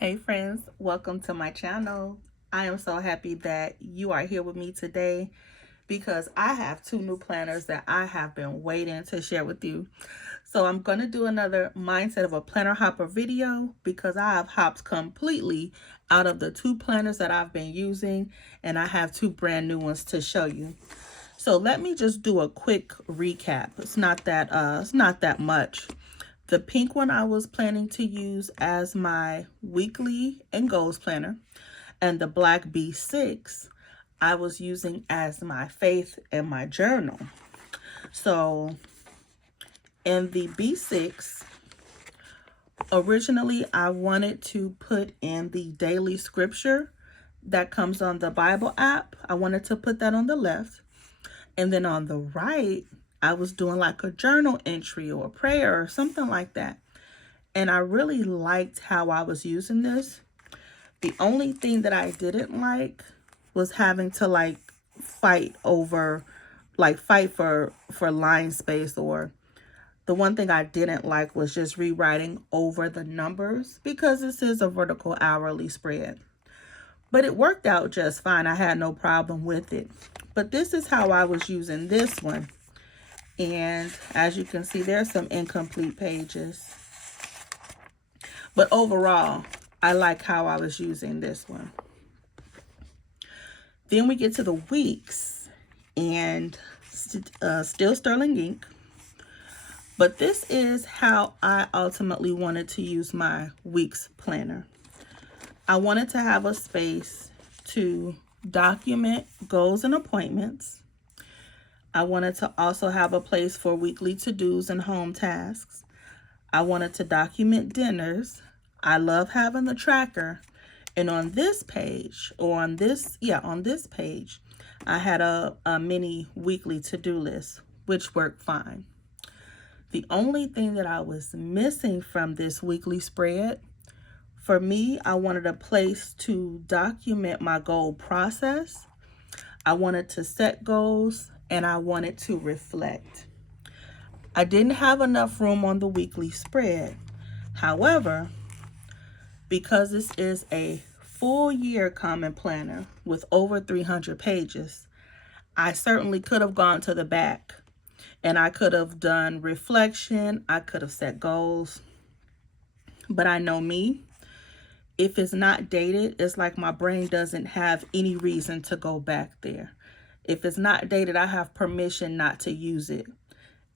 Hey friends, welcome to my channel. I am so happy that you are here with me today because I have two new planners that I have been waiting to share with you. So I'm going to do another mindset of a planner hopper video because I have hopped completely out of the two planners that I've been using, and I have two brand new ones to show you. So let me just do a quick recap. It's not that much. The pink one I was planning to use as my weekly and goals planner, and the black B6 I was using as my faith and my journal. So in the B6, originally I wanted to put in the daily scripture that comes on the Bible app. I wanted to put that on the left. And then on the right, I was doing like a journal entry or a prayer or something like that. And I really liked how I was using this. The only thing that I didn't like was having to fight over, fight for line space, or the one thing I didn't like was just rewriting over the numbers because this is a vertical hourly spread. But it worked out just fine. I had no problem with it. But this is how I was using this one. And as you can see, there's some incomplete pages. But overall, I like how I was using this one. Then we get to the weeks, and still Sterling ink. But this is how I ultimately wanted to use my weeks planner. I wanted to have a space to document goals and appointments. I wanted to also have a place for weekly to-dos and home tasks. I wanted to document dinners. I love having the tracker. And on this page, on this page, I had a mini weekly to-do list, which worked fine. The only thing that I was missing from this weekly spread, for me, I wanted a place to document my goal process. I wanted to set goals, and I wanted to reflect. I didn't have enough room on the weekly spread. However, because this is a full year common planner with over 300 pages, I certainly could have gone to the back and I could have done reflection. I could have set goals. But I know me, if it's not dated, it's like my brain doesn't have any reason to go back there. If it's not dated, I have permission not to use it.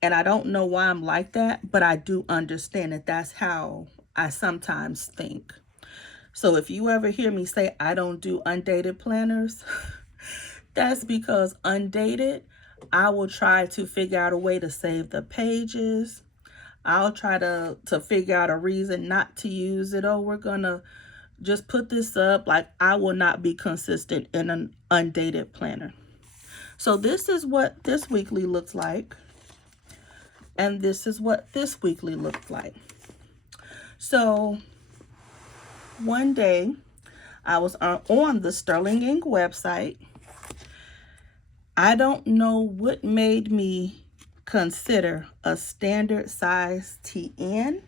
And I don't know why I'm like that, but I do understand that that's how I sometimes think. So if you ever hear me say I don't do undated planners, that's because undated, I will try to figure out a way to save the pages. I'll try to figure out a reason not to use it. Oh, we're going to just put this up. Like, I will not be consistent in an undated planner. So this is what this weekly looks like. And this is what this weekly looked like. So one day I was on the Sterling Ink website. I don't know what made me consider a standard size TN,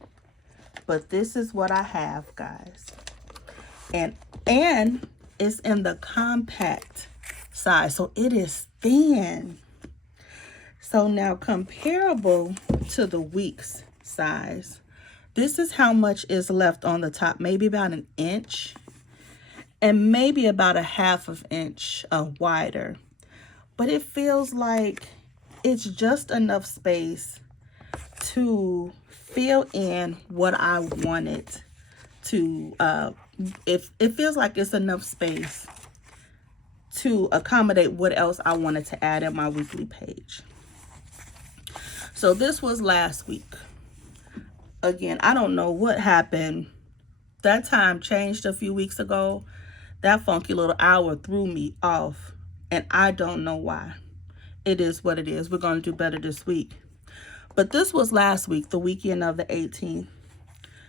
but this is what I have, guys. And it's in the compact size, so it is thin. So now, comparable to the weeks size, this is how much is left on the top, maybe about an inch and maybe about a half of inch wider. But it feels like it's just enough space to fill in what I wanted to, if it feels like it's enough space to accommodate what else I wanted to add in my weekly page. So this was last week. Again, I don't know what happened. That time changed a few weeks ago. That funky little hour threw me off, and I don't know why. It is what it is. We're going to do better this week. But this was last week, the weekend of the 18th.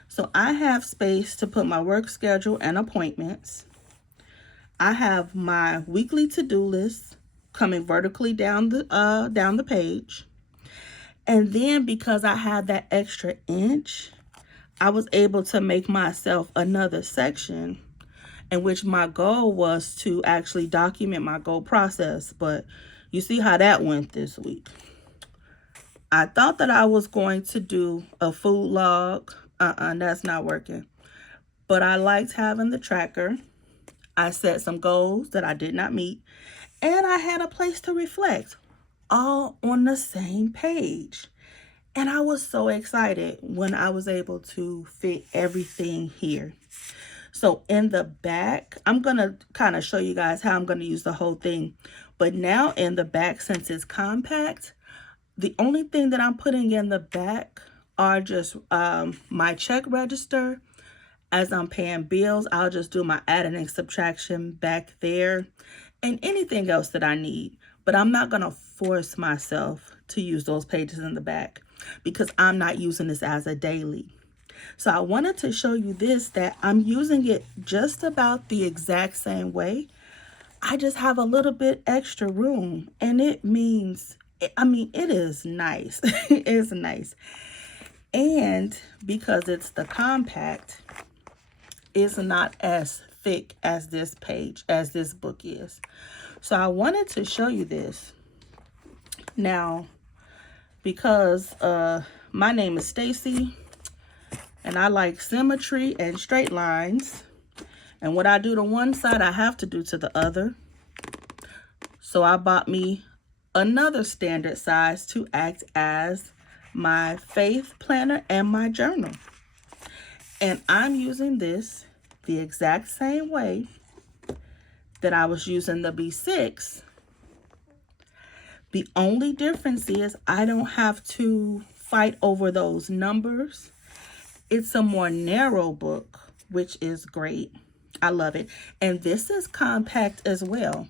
So I have space to put my work schedule and appointments. I have my weekly to-do list coming vertically down the page. And then because I have that extra inch, I was able to make myself another section in which my goal was to actually document my goal process. But you see how that went this week. I thought that I was going to do a food log. That's not working. But I liked having the tracker. I set some goals that I did not meet. And I had a place to reflect, all on the same page. And I was so excited when I was able to fit everything here. So in the back, I'm going to kind of show you guys how I'm going to use the whole thing. But now in the back, since it's compact, the only thing that I'm putting in the back are just my check register. As I'm paying bills, I'll just do my adding and subtraction back there and anything else that I need. But I'm not going to force myself to use those pages in the back because I'm not using this as a daily. So I wanted to show you this, that I'm using it just about the exact same way. I just have a little bit extra room, and it means, I mean, it is nice. It is nice. And because it's the compact, it's not as thick as this page, as this book is. So I wanted to show you this. Now, because my name is Stacy, and I like symmetry and straight lines. And what I do to one side, I have to do to the other. So I bought me another standard size to act as my faith planner and my journal. And I'm using this the exact same way that I was using the B6. The only difference is I don't have to fight over those numbers. It's a more narrow book, which is great. I love it. And this is compact as well.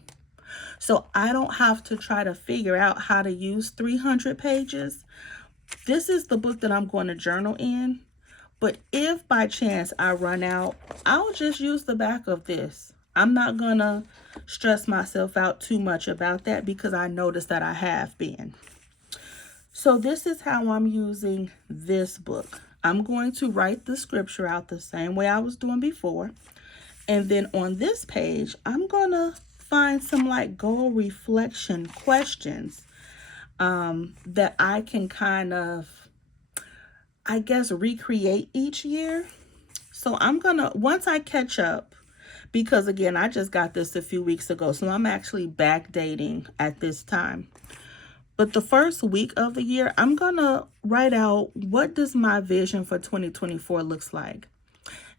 So I don't have to try to figure out how to use 300 pages. This is the book that I'm going to journal in. But if by chance I run out, I'll just use the back of this. I'm not going to stress myself out too much about that because I noticed that I have been. So this is how I'm using this book. I'm going to write the scripture out the same way I was doing before. And then on this page, I'm going to find some like goal reflection questions that I can kind of, I guess, recreate each year. So I'm going to, once I catch up, because again, I just got this a few weeks ago, so I'm actually backdating at this time. But the first week of the year, I'm going to write out what does my vision for 2024 looks like.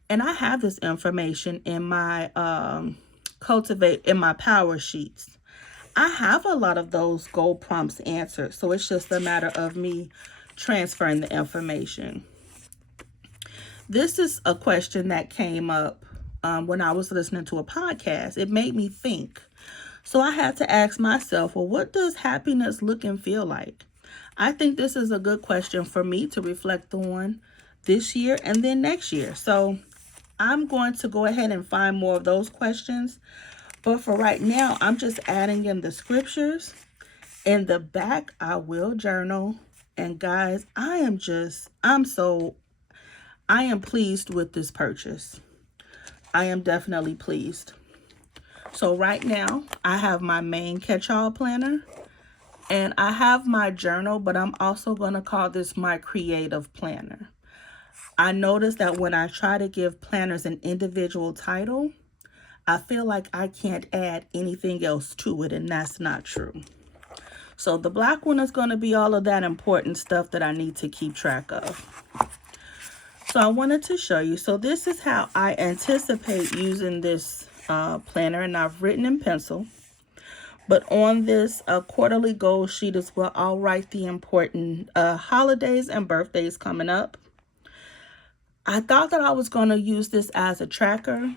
And I have this information in my in my power sheets. I have a lot of those goal prompts answered, so it's just a matter of me transferring the information. This is a question that came up when I was listening to a podcast. It made me think. So I had to ask myself, well, what does happiness look and feel like? I think this is a good question for me to reflect on this year and then next year. So I'm going to go ahead and find more of those questions. But for right now, I'm just adding in the scriptures. In the back, I will journal. And guys, I am pleased with this purchase. I am definitely pleased. So right now, I have my main catch-all planner. And I have my journal, but I'm also going to call this my creative planner. I noticed that when I try to give planners an individual title, I feel like I can't add anything else to it, and that's not true. So the black one is going to be all of that important stuff that I need to keep track of. So I wanted to show you. So this is how I anticipate using this planner, and I've written in pencil. But on this quarterly goal sheet as well, I'll write the important holidays and birthdays coming up. I thought that I was going to use this as a tracker,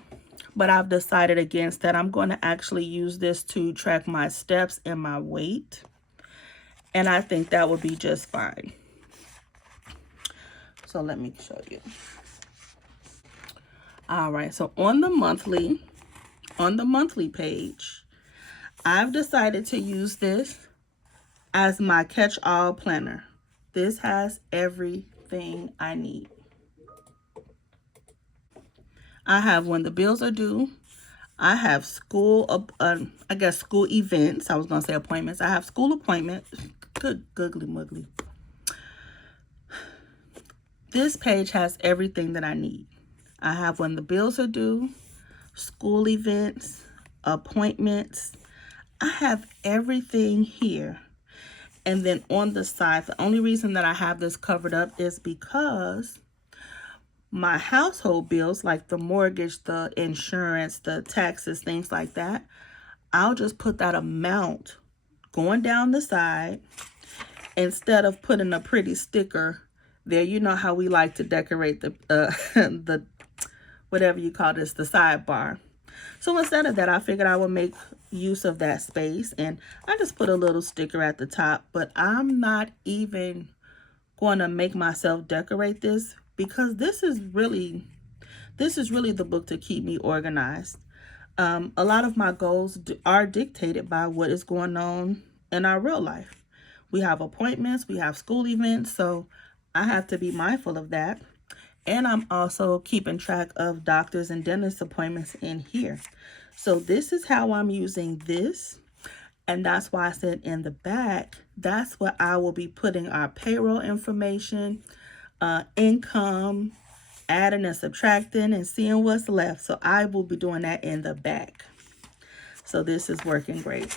but I've decided against that. I'm going to actually use this to track my steps and my weight. And I think that would be just fine. So let me show you. All right, so on the monthly page, I've decided to use this as my catch-all planner. This has everything I need. I have when the bills are due. I have school, I guess school events. I was going to say appointments. I have school appointments. Good googly muggly. This page has everything that I need. I have when the bills are due, school events, appointments. I have everything here. And then on the side, the only reason that I have this covered up is because my household bills, like the mortgage, the insurance, the taxes, things like that, I'll just put that amount going down the side instead of putting a pretty sticker there. You know how we like to decorate the the whatever you call this, the sidebar. So instead of that, I figured I would make use of that space, and I just put a little sticker at the top. But I'm not even going to make myself decorate this, because this is really the book to keep me organized. A lot of my goals are dictated by what is going on in our real life. We have appointments, we have school events, so I have to be mindful of that. And I'm also keeping track of doctors and dentist appointments in here. So this is how I'm using this. And that's why I said in the back, that's what I will be putting our payroll information, income, adding and subtracting and seeing what's left. So I will be doing that in the back. So this is working great.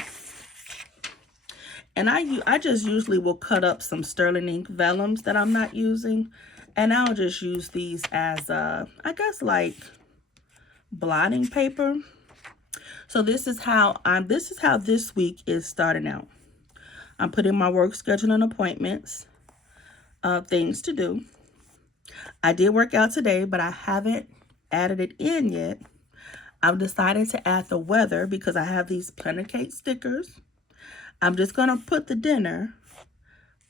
And I just usually will cut up some sterling ink vellums that I'm not using. And I'll just use these as, I guess, like blotting paper. So this is how this week is starting out. I'm putting my work schedule and appointments, things to do. I did work out today, but I haven't added it in yet. I've decided to add the weather because I have these planner cake stickers. I'm just going to put the dinner,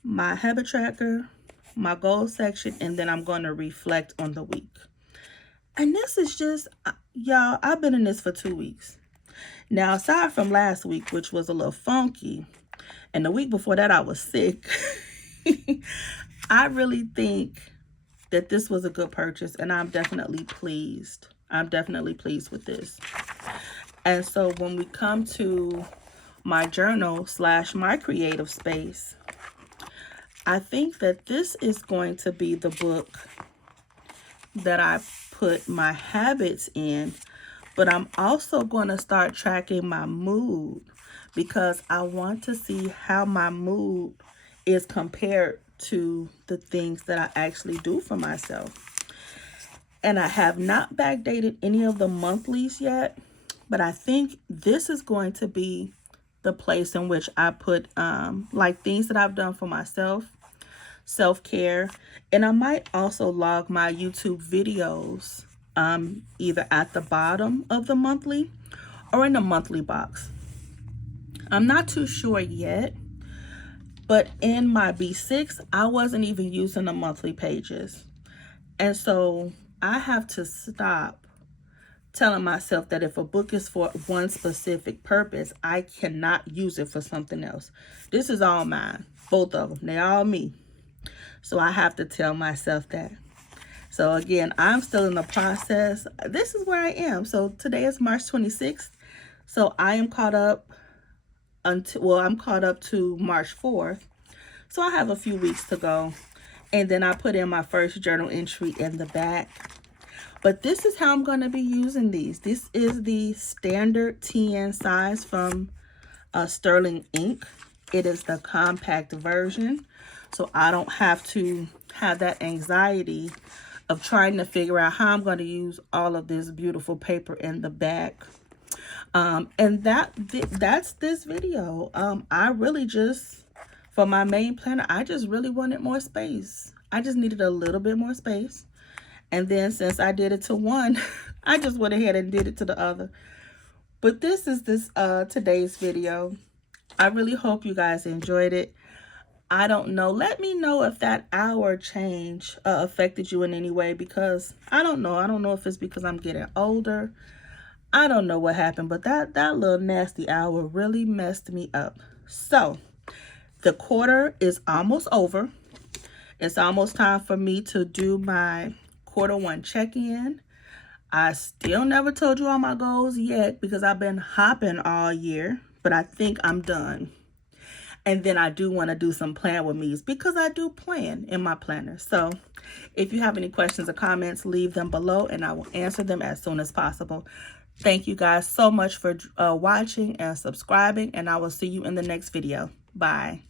my habit tracker, my goal section, and then I'm going to reflect on the week. And this is just, y'all, I've been in this for 2 weeks. Now, aside from last week, which was a little funky, and the week before that I was sick, I really think that this was a good purchase, and I'm definitely pleased. I'm definitely pleased with this. And so when we come to my journal / my creative space, I think that this is going to be the book that I put my habits in, but I'm also going to start tracking my mood, because I want to see how my mood is compared to the things that I actually do for myself. And I have not backdated any of the monthlies yet, but I think this is going to be the place in which I put like things that I've done for myself, self-care, and I might also log my YouTube videos either at the bottom of the monthly or in the monthly box. I'm not too sure yet, but in my B6, I wasn't even using the monthly pages. And so I have to stop telling myself that if a book is for one specific purpose, I cannot use it for something else. This is all mine, both of them. They're all me. So I have to tell myself that. So again, I'm still in the process. This is where I am. So today is March 26th. So I am caught up I'm caught up to March 4th. So I have a few weeks to go. And then I put in my first journal entry in the back. But this is how I'm going to be using these. This is the standard TN size from Sterling Ink. It is the compact version. So I don't have to have that anxiety of trying to figure out how I'm going to use all of this beautiful paper in the back. And that's this video. I really just, for my main planner, I just really wanted more space. I just needed a little bit more space. And then since I did it to one, I just went ahead and did it to the other. But this is today's video. I really hope you guys enjoyed it. I don't know. Let me know if that hour change affected you in any way, because I don't know. I don't know if it's because I'm getting older. I don't know what happened, but that little nasty hour really messed me up. So the quarter is almost over. It's almost time for me to do my quarter one check-in. I still never told you all my goals yet because I've been hopping all year, but I think I'm done. And then I do want to do some plan with me's because I do plan in my planner. So if you have any questions or comments, leave them below and I will answer them as soon as possible. Thank you guys so much for watching and subscribing, and I will see you in the next video. Bye.